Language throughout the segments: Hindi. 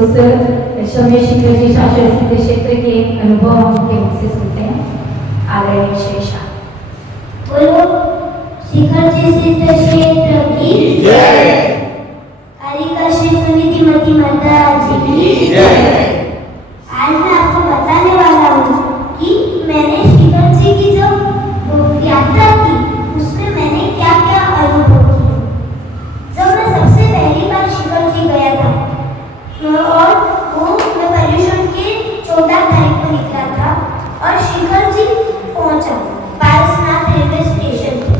उस समय शिखर जी शास्त्र सिद्ध क्षेत्र के अनुभव के मुख से सुनते हैं। आदरणीय श्री शाह। बोलो शिखर जी सिद्ध क्षेत्र की जय। कालिका श्री समिति मती माता जी की जय। आज मैं आपको बताने वाला हूँ कि मैंने शिखर जी की जो यात्रा की उसमें मैंने क्या क्या अनुभव किए। जब मैं सबसे पहली बार शिखर जी गया था और वो मैं पर्यूषण के 14 तारीख को निकला था और शिखर जी पहुंचा पारसनाथ रेलवे स्टेशन पे।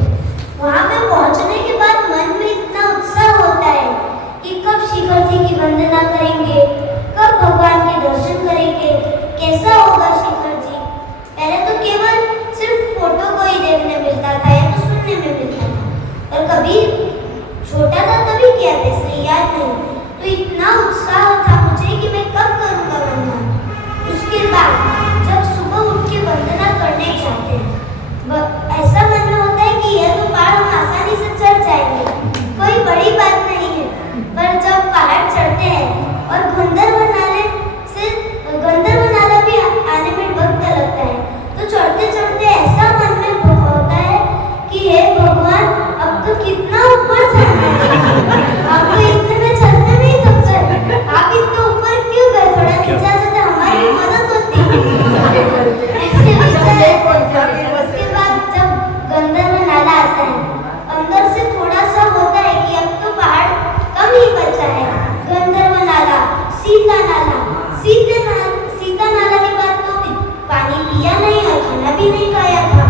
वहां पे पहुंचने के बाद मन में इतना उत्साह होता है कि कब शिखर जी की वंदना करेंगे, कब भगवान के दर्शन करेंगे, कैसा होगा शिखर जी। पहले तो केवल सिर्फ फोटो को ही देखने मिलता था या तो सुनने में मिलता था, और कभी छोटा था तभी किया था इसलिए याद नहीं। तो इतना उत्साह था मुझे कि मैं कब करूँगा वंदना। उसके बाद जब सुबह उठ के वंदना करने जाते हैं, ऐसा मन में होता है कि यह तो पहाड़ हम आसानी से चढ़ जाएंगे, कोई बड़ी बात नहीं है। पर जब पहाड़ चढ़ते हैं और गंधर्व नाला भी आने में वक्त लगता है, तो चढ़ते चढ़ते ऐसा मन में होता है कि हे भगवान अब तो कितना ऊपर जाना है, आप तो इतने में चढ़ते नहीं थक गए, आप इतना ऊपर क्यों गए, थोड़ा नीचे आ जाते हमारी मदद होती। ऐसे उसके बाद जब गंधर्व नाला आता है, अंदर से थोड़ा सा होता है कि अब तो पहाड़ कम ही बचा है। गंधर्व नाला, सीता नाला के बाद तो पानी पिया नहीं और खाना भी नहीं खाया था।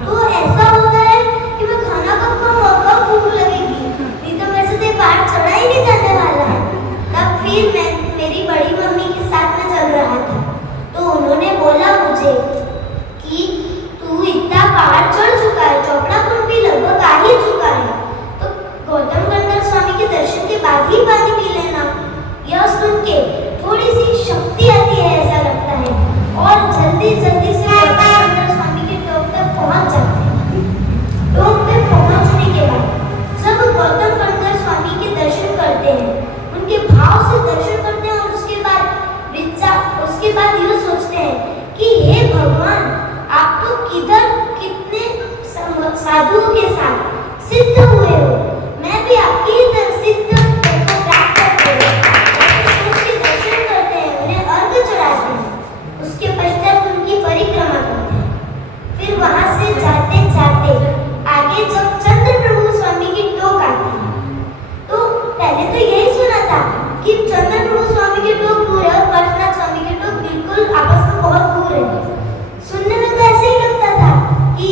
तो ऐसा होता है कि मैं खाना कब खाऊंगा, कब भूख लगेगी, नहीं तो मेरे से पहाड़ चढ़ा ही नहीं जाने वाला है। तब फिर मैं मेरी बड़ी मम्मी के साथ में चल रहा था, तो उन्होंने बोला मुझे कि तू इतना पहाड़ चढ़ चुका है, चौपड़ा कुंड भी लगभग आ ही चुका है, तो गौतम गंधर्व स्वामी के दर्शन के बाद ही पानी पी लेना। यह सुन के थोड़ी सी शक्ति आती है ऐसा लगता है, और जल्दी जल्दी से गौतम गंधर्व स्वामी के टोक तक पहुंच जाते हैं। टोक पे पहुंचने के बाद जब गौतम गंधर्व स्वामी के दर्शन करते हैं, उनके भाव से दर्शन करते हैं, और उसके बाद यह सोचते हैं कि हे भगवान आप तो कितने साधुओं के साथ सिद्ध हुए हो, मैं भी आपकी ही तरह सिद्ध को प्राप्त करते हैं। उसके दर्शन करते हैं, उन्हें अर्घ्य चढ़ाते हैं, उसके पश्चात उनकी परिक्रमा करते हैं। फिर वहां से जाते जाते आगे जब चंद्र प्रभु स्वामी की टोक आती है, तो पहले तो यही सुना था कि चंद्र प्रभु स्वामी की टोक दूर है और पार्श्वनाथ स्वामी की टोक बिल्कुल आपस में बहुत दूर है। सुनने में तो ऐसे ही लगता था कि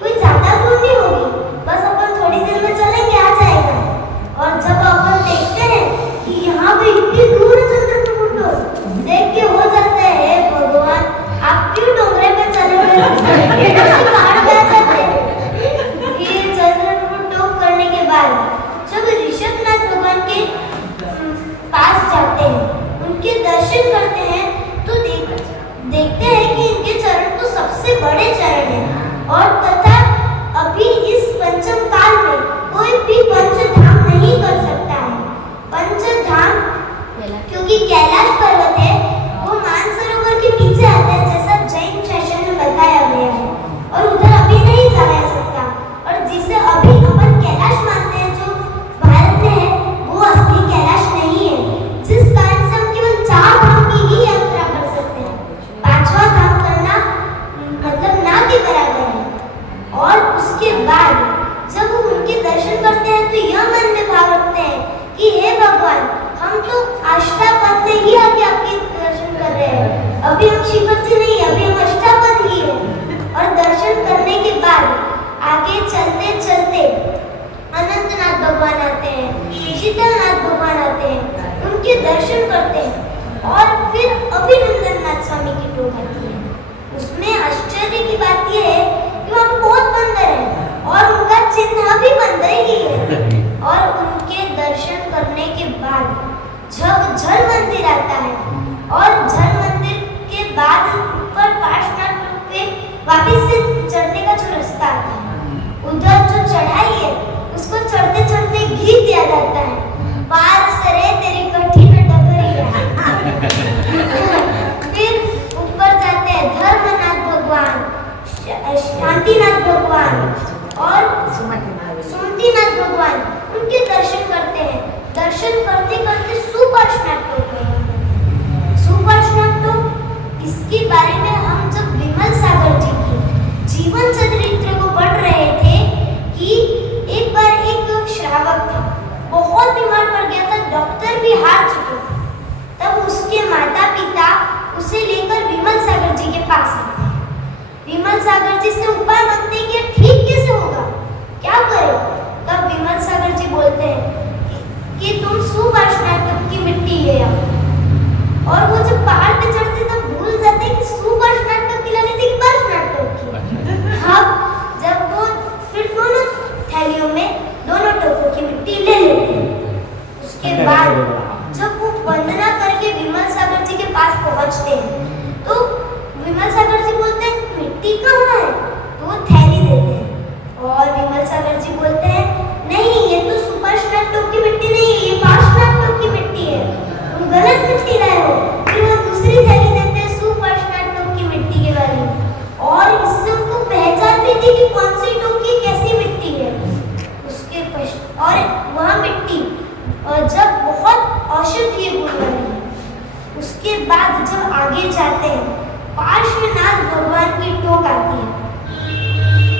कोई ज्यादा दूर नहीं होगी, बस अपन थोड़ी देर में चलेंगे आ जाएगा। और जब अपन देखते हैं कि यहाँ पे इतनी दूर है चंद्र प्रभु टोक, देख के हो जाता है हे भगवान आप क्यों डोंगरे पे चले गए, पहाड़ पे जाते हैं। फिर चंद्र प्रभु टोक करने के बाद जब ऋषभनाथ भगवान के पास जाते हैं, उनके दर्शन करते हैं, तो देखते हैं कि इनके चरण तो सबसे बड़े चरण हैं, और तथा अभी इस पंचम काल में कोई भी पंचधाम नहीं कर सकता है। पंचधाम क्योंकि कैलाश पर्वत है, वो मानसरोवर के पीछे आता है जैसा जैन शासन में बताया गया है, और उधर अभी नहीं जाया सकता। और जिसे अभी अपन कैलाश मानते हैं जो भारत में है, वो असली कैलाश नहीं है, जिस कारण से हम केवल 4 धाम की ही यात्रा कर सकते हैं। 5वां धाम करना मतलब ना के बराबर है। और उसके बाद जब वो उनके दर्शन करते हैं तो यह मन में भाव रखते हैं कि हे भगवान हम तो अष्टापद में ही आके आपके दर्शन कर रहे हैं, अभी हम शिखर जी नहीं, अभी हम अष्टापद ही है। और दर्शन करने के बाद आगे चलते चलते अनंतनाथ भगवान आते हैं, शीतलनाथ भगवान आते हैं, उनके दर्शन करते हैं, और फिर अभिनंदननाथ स्वामी की टोक आती है। उसमें आश्चर्य की बात यह है कि वहाँ बहुत बंदर है और उनका चिन्ह भी बंदर ही है। और उनके दर्शन करने के बाद जब जल मंदिर आता है, और जल मंदिर के बाद ऊपर पार्श्वनाथ पे वापस से चढ़ने का जो रास्ता आता है, उधर जो चढ़ाई है उसको चढ़ते चढ़ते गीत याद आता है, पार सरे तेरी कठिन डगरी दर्शन करते करते सुपर स्नैपटॉप गए। सुपर स्नैपटॉप इसके बारे में हम जब विमल सागर जी की जीवन चरित्र को पढ़ रहे थे कि एक बार एक श्रावक था, बहुत बीमार पड़ गया था, डॉक्टर भी हार चुके थे। तब उसके माता पिता उसे लेकर विमल सागर जी के पास आते हैं। विमल सागर जी से उपाय मांगते हैं कि ठीक कैसे होगा, क्या करें। तब विमल सागर जी बोलते हैं कि तुम सुपर स्नैपटॉप की मिट्टी ले आओ। और वो जब पहाड़ पे चढ़ते तब भूल जाते हैं कि सुपर स्नैपटॉप की लानी थी, पर स्नैपटॉप की। हाँ, जब वो फिर दोनों थैलियों में दोनों टोपों की मिट्टी ले लेते हैं। उसके बाद जब वो वंदना करके विमल सागर जी के पास पहुंचते हैं तो विमल सागर जी बोलते हैं मिट्टी कहाँ है, तो वो थैली देते हैं। और विमल सागर जी बोलते हैं नहीं, ये तो सुपर स्नैपटॉप की मिट्टी नहीं है, ये पावर स्नैपटॉप की मिट्टी है, तुम गलत मिट्टी लाए हो। फिर वो दूसरी थैली देते हैं सुपर स्नैपटॉप की मिट्टी के वाली। और इससे उनको पहचान भी थी कि कौन सी टोप की कैसी मिट्टी है। उसके पश्चात और वह मिट्टी जब बहुत औषधीय गुण वाली है। उसके बाद जब आगे जाते हैं पार्श्वनाथ भगवान की टोक आती है।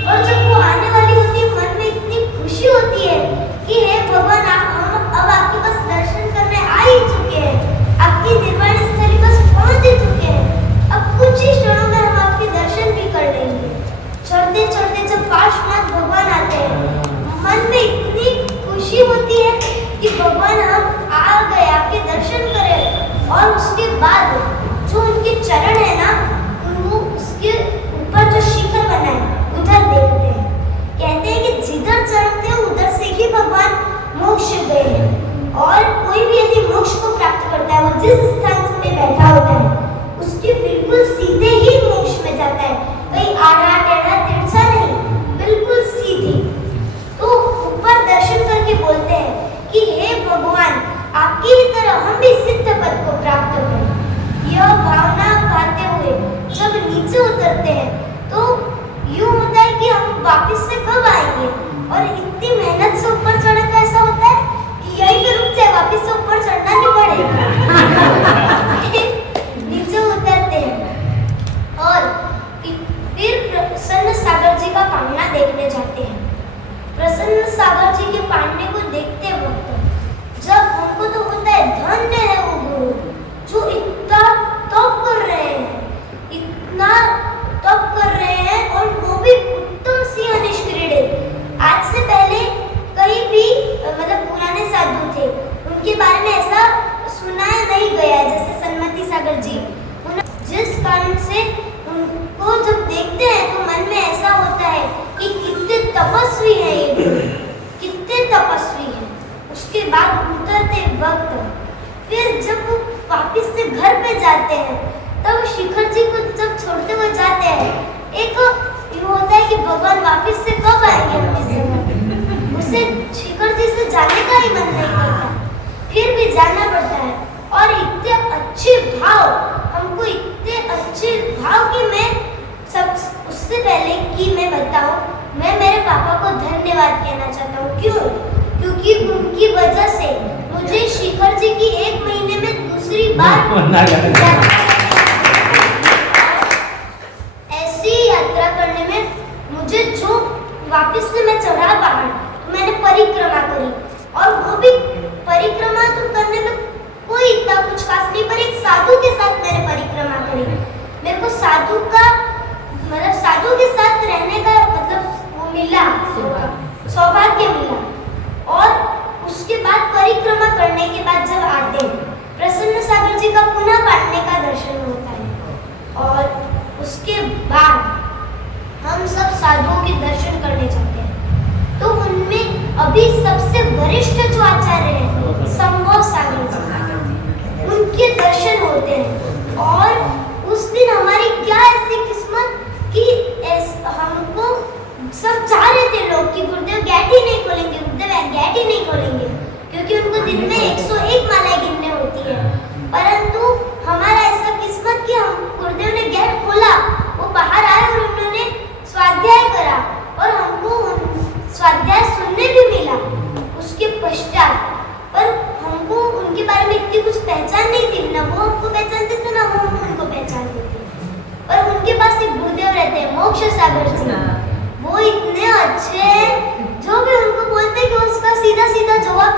और जब वो आने वाली होती है मन में इतनी खुशी होती है कि हे भगवान, हम अब आपके पास दर्शन करने आ ही चुके हैं, आपकी निर्वाण स्थली बस पहुंच ही चुके हैं, अब कुछ ही क्षणों में हम आपके दर्शन भी कर लेंगे। चढ़ते चढ़ते जब पार्श्वनाथ भगवान आते हैं मन में इतनी खुशी होती है कि भगवान हम आ गए, आपके दर्शन करें। और उसके बाद जो उनके चरण है ना, वो उसके ऊपर जो शिखर बना है उधर देखते हैं। कहते हैं कि जिधर चढ़ते हैं उधर से ही भगवान मोक्ष गए हैं। और कोई भी यदि मोक्ष को प्राप्त करता है, वो जिस स्थान पे बैठा होता है उसके बिल्कुल सीधे ही मोक्ष में जाता है, कहीं आड़ा टेढ़ा तिरछा नहीं, बिल्कुल सीधी। तो ऊपर दर्शन करके बोलते हैं कि हे भगवान, आपकी ही तरह हम भी सिद्ध पद को प्राप्त करें। यह भावना पाते हुए जब नीचे उतरते हैं तो यूं होता है कि हम वापस से कब आएंगे। और इतनी मेहनत से ऊपर चढ़ने का ऐसा होता है कि यही पे रुक जाए, वापस से ऊपर चढ़ना नहीं पड़ेगा। नीचे उतरते हैं और फिर प्रसन्न सागर जी का पांडा देखने जाते हैं। प्रसन्न सागर जी के पांडे को देखते वक्त जब हमको तो होता है धन्य है वो गुरु जो इतना तप कर रहे हैं, इतना तप कर रहे हैं, और वो भी उत्तम सिंह निष्क्रीडित। आज से पहले कहीं भी मतलब पुराने साधु थे, उनके बारे में ऐसा सुनाया नहीं गया जैसे सन्मति सागर जी। जिस कारण से उनको जब देखते हैं तो मन में ऐसा होता है कि कितने तपस्वी है ये गुरु, कितने तपस्वी है। उसके बाद उतरते वक्त फिर जब वो वापस से घर पे जाते हैं तब शिखर जी को जब छोड़ते हुए जाते हैं, एक ये होता है कि भगवान वापस से कब आएंगे हम इस जगह। उसे शिखर जी से जाने का ही मन नहीं करता, फिर भी जाना पड़ता है। और इतने अच्छे भाव, हमको इतने अच्छे भाव कि मैं सब उससे पहले कि मैं बताऊं, मैं मेरे पापा को धन्यवाद कहना चाहता हूँ। क्यों? क्योंकि उनकी वजह से मुझे शिखर जी की 1 महीने में दूसरी बार ऐसी यात्रा करने में मुझे जो वापस से मैं चढ़ा पहाड़, मैंने परिक्रमा करी। और वो भी परिक्रमा तो करने में कोई इतना कुछ खास नहीं, पर एक साधु के साथ मैंने परिक्रमा करी। मेरे को साधु का मतलब साधु के साथ रहने का मतलब वो मिला, सौभाग्य मिला। और उसके बाद परिक्रमा करने के बाद जब आते हैं प्रसन्न सागर जी का पुनः पाटने का दर्शन होता है। और उसके बाद हम सब साधुओं के दर्शन करने जाते हैं। तो उनमें अभी सबसे वरिष्ठ जो आचार्य हैं संभव सागर जी, उनके दर्शन होते हैं। और उस दिन हमारी क्या ऐसी किस्मत कि हमको सब चाह रहे थे लोग कि गुरुदेव गेट ही नहीं खोलेंगे, गुरुदेव गेट ही नहीं खोलेंगे, क्योंकि उनको दिन में 101 मालाएं गिनने होती है। परंतु हमारा ऐसा किस्मत कि हम गुरुदेव ने गेट खोला, वो बाहर आए और उन्होंने स्वाध्याय करा और हमको स्वाध्याय सुनने भी मिला। उसके पश्चात पर हम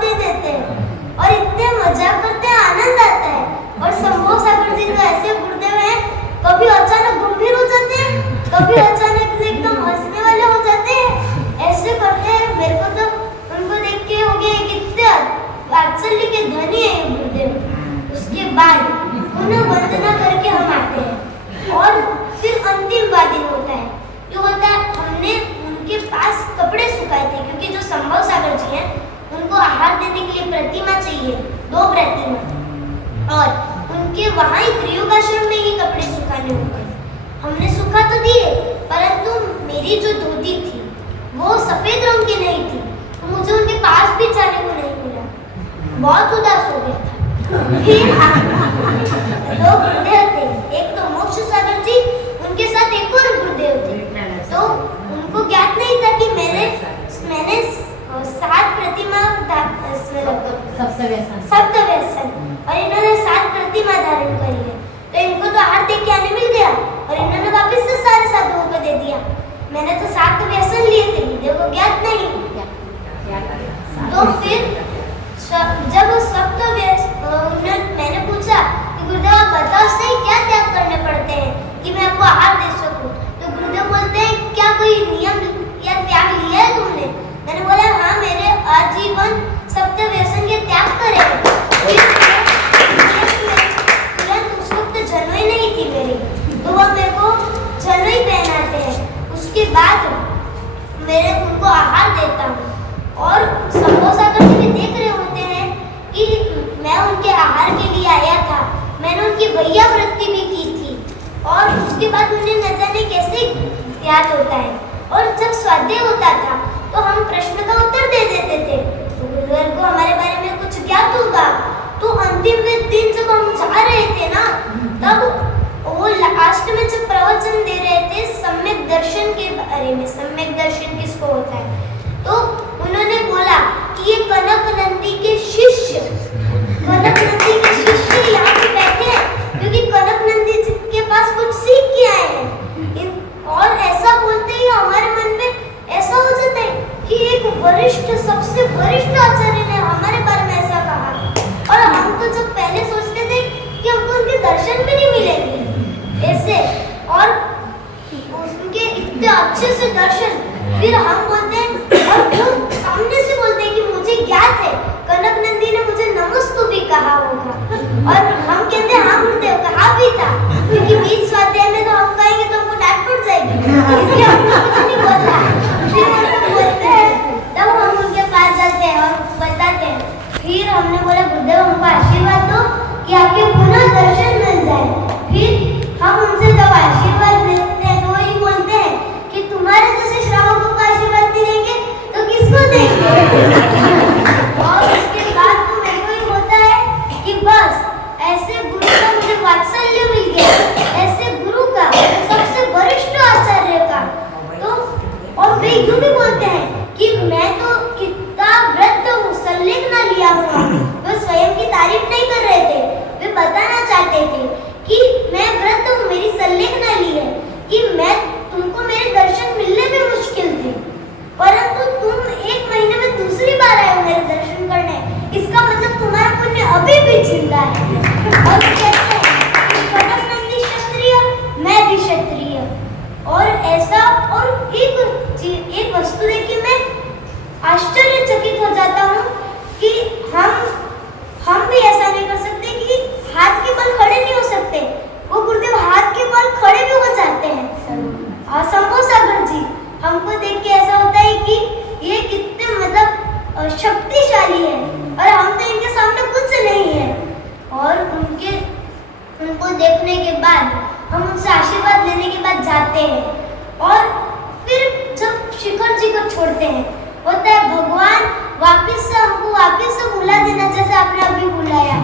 दे देते हैं और इतने मजाक करते हैं, आनंद आता है। और शंभू सागर जी तो ऐसे गुरुदेव हैं, कभी अचानक गंभीर हो जाते हैं, कभी अचानक से एकदम हंसने वाले हो जाते हैं, ऐसे करते हैं। मेरे को तो उनको देख के हो गया कितने वात्सल्य के धनी है ये गुरुदेव। उसके बाद उन्हें वंदना करके हम आते हैं और फिर अंतिम दिन होता है। जो होता है, हमने उनके पास कपड़े सुखाए थे, क्योंकि जो संभव सागर जी हैं उनको आहार देने के लिए प्रतिमा चाहिए, 2 प्रतिमा, और उनके वहाँ ही त्रियुगाश्रम में ही कपड़े सुखाने होते हैं। हमने सुखा तो दिए, परंतु मेरी जो धोती थी वो सफेद रंग की नहीं थी, तो मुझे उनके पास भी जाने को नहीं मिला। बहुत उदास हो गया था। फिर 2 गुरुदेव थे, एक तो मोक्ष सागर जी, उनके साथ एक और गुरुदेव थे। तो उनको ज्ञात नहीं था कि मैंने 7 प्रतिमा सप्तव्यसन और इन्होंने 7 प्रतिमा धारण करी है। तो इनको तो आहार दे के आने मिल गया और इन्होंने वापस से सारे साधुओं को दे दिया। मैंने तो 7 व्यसन लिए थे, गुरुदेव को ज्ञात नहीं। तो फिर जब मैंने पूछा कि गुरुदेव आप बताओ सही क्या त्याग करने पड़ते हैं कि मैं आपको आहार दे सकूं, तो गुरुदेव बोलते हैं क्या कोई नियम या त्याग लिया है तुमने? मैंने बोला हाँ, मेरे आजीवन सप्त व्यसन के त्याग करे। तुरंत उस वक्त जनोई नहीं थी मेरी, तो वह मेरे को जनोई पहनाते हैं। उसके बाद मेरे उनको आहार देता हूँ और शंभू सागर जी भी देख रहे होते हैं कि मैं उनके आहार के लिए आया था। मैंने उनकी भैया वृत्ति भी की थी और उसके बाद उन्हें न जाने कैसे याद होता है। और जब स्वाध्याय होता था तो हम प्रश्न का उत्तर दे देते थे, तो गुरुदेव को हमारे बारे में कुछ ज्ञात होगा। तो अंतिम दिन जब हम जा रहे थे ना, तब वो लास्ट में जब प्रवचन दे रहे थे सम्यक दर्शन के बारे में, सम्यक दर्शन किसको होता है, तो उन्होंने बोला कि ये कनक नंदी के शिष्य यहाँ पे बैठे हैं क्योंकि कनक नंदी जी के पास कुछ सीख के आए हैं। और ऐसा बोलते ही हमारे मन में ऐसा हो जाता है कि एक वरिष्ठ, सबसे वरिष्ठ आचार्य ने हमारे बारे में ऐसा कहा। और हम तो जब पहले सोचते थे कि हमको उनके दर्शन भी नहीं मिलेंगे ऐसे, और उनके इतने अच्छे से दर्शन, फिर हम बोलते हैं और वो सामने से बोलते हैं कि मुझे ज्ञात है कनक नंदी ने मुझे नमस्तु भी कहा होगा। और हम कहते हैं हाँ गुरुदेव कहा भी था, क्योंकि बीच स्वाध्याय में तो हम कहेंगे तो हमको डांट पड़ जाएगी, इसलिए हमको कुछ नहीं बोलता। फिर हम बोलते हैं, तब हम उनके पास जाते हैं और बताते हैं। फिर हमने बोला गुरुदेव हमको आशीर्वाद दो कि आपके पुनः दर्शन मिल जाए। फिर हम उनसे जब आशीर्वाद लेते हैं तो वही बोलते हैं कि तुम्हारे जैसे श्रावकों को आशीर्वाद नहीं देंगे तो किसको देंगे? और उसके बाद तो मेरे को ही होता है कि बस ऐसे गुरु का मुझे वात्सल्य मिल गया, ऐसे गुरु का, सबसे वरिष्ठ आचार्य का। तो और वे यूं भी बोलते हैं कि मैं तो कितना वृद्ध हूँ, संलेखना लिया हुआ। वो स्वयं की तारीफ नहीं कर रहे थे, वे बताना चाहते थे कि मैं वृद्ध हूँ, मेरी संलेखना ली है कि मैं तुमको मेरे दर्शन मिलने में मुश्किल थे, परंतु तुम 1 महीने में दूसरी बार आए हो मेरे दर्शन करने, इसका मतलब तुम्हारा पुण्य अभी भी जिंदा है। और कहते हैं कि कनक नंदी क्षत्रिय, मैं भी क्षत्रिय। और ऐसा, और एक वस्तु देखिए, मैं आश्चर्यचकित हो जाता हूँ कि हम भी ऐसा नहीं कर सकते कि हाथ के बल खड़े नहीं हो सकते। वो गुरुदेव हाथ के बल खड़े भी हो जाते हैं। शंभू सागर जी, हमको देख के ऐसा होता है कि ये कितने मतलब शक्तिशाली है और हम तो इनके सामने कुछ नहीं है। और उनको देखने के बाद हम उनसे आशीर्वाद लेने के बाद जाते हैं और फिर जब शिखर जी को छोड़ते हैं, होता है भगवान वापस से हमको वापस से बुला देना, जैसे आपने अभी बुलाया।